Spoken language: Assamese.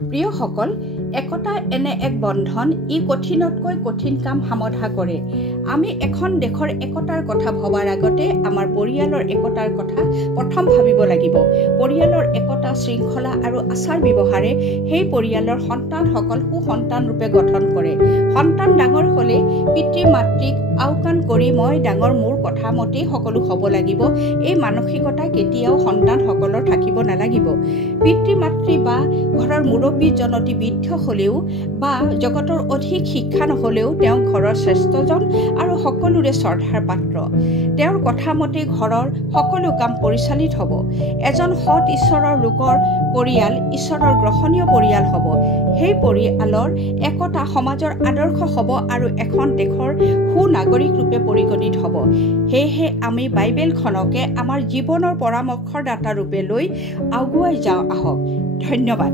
প্ৰিয়সকল, একতা এনে এক বন্ধন, ই কঠিনতকৈ কঠিন কাম সমাধা কৰে। আমি এখন দেশৰ একতাৰ কথা ভবাৰ আগতে আমাৰ পৰিয়ালৰ একতাৰ কথা প্ৰথম ভাবিব লাগিব। পৰিয়ালৰ একতা, শৃংখলা আৰু আচাৰ ব্যৱহাৰে সেই পৰিয়ালৰ সন্তানসকল সুসন্তান ৰূপে গঠন কৰে। সন্তান ডাঙৰ হ'লে পিতৃ মাতৃক আওকাণ কৰি মই ডাঙৰ, মোৰ কথা মতেই সকলো হ'ব লাগিব, এই মানসিকতা কেতিয়াও সন্তানসকলৰ থাকিব নালাগিব। পিতৃ মাতৃ বা ঘৰৰ মুৰব্বীজন অতি বৃদ্ধ হ'লেও বা জগতৰ অধিক শিক্ষা নহ'লেও তেওঁ ঘৰৰ শ্ৰেষ্ঠজন আৰু সকলোৰে শ্ৰদ্ধাৰ পাত্ৰ। তেওঁৰ কথা মতে ঘৰৰ সকলো কাম পৰিচালিত হ'ব। এজন সৎ ঈশ্বৰৰ লোকৰ পৰিয়াল ঈশ্বৰৰ গ্ৰহণীয় পৰিয়াল হ'ব। সেই পৰিয়ালৰ একতা সমাজৰ আদৰ্শ হ'ব আৰু এখন দেশৰ সুনাগৰিক ৰূপে পৰিগণিত হ'ব। সেয়েহে আমি বাইবেলখনকে আমাৰ জীৱনৰ পৰামৰ্শদাতা ৰূপে লৈ আগুৱাই যাওঁ আহক। ধন্যবাদ।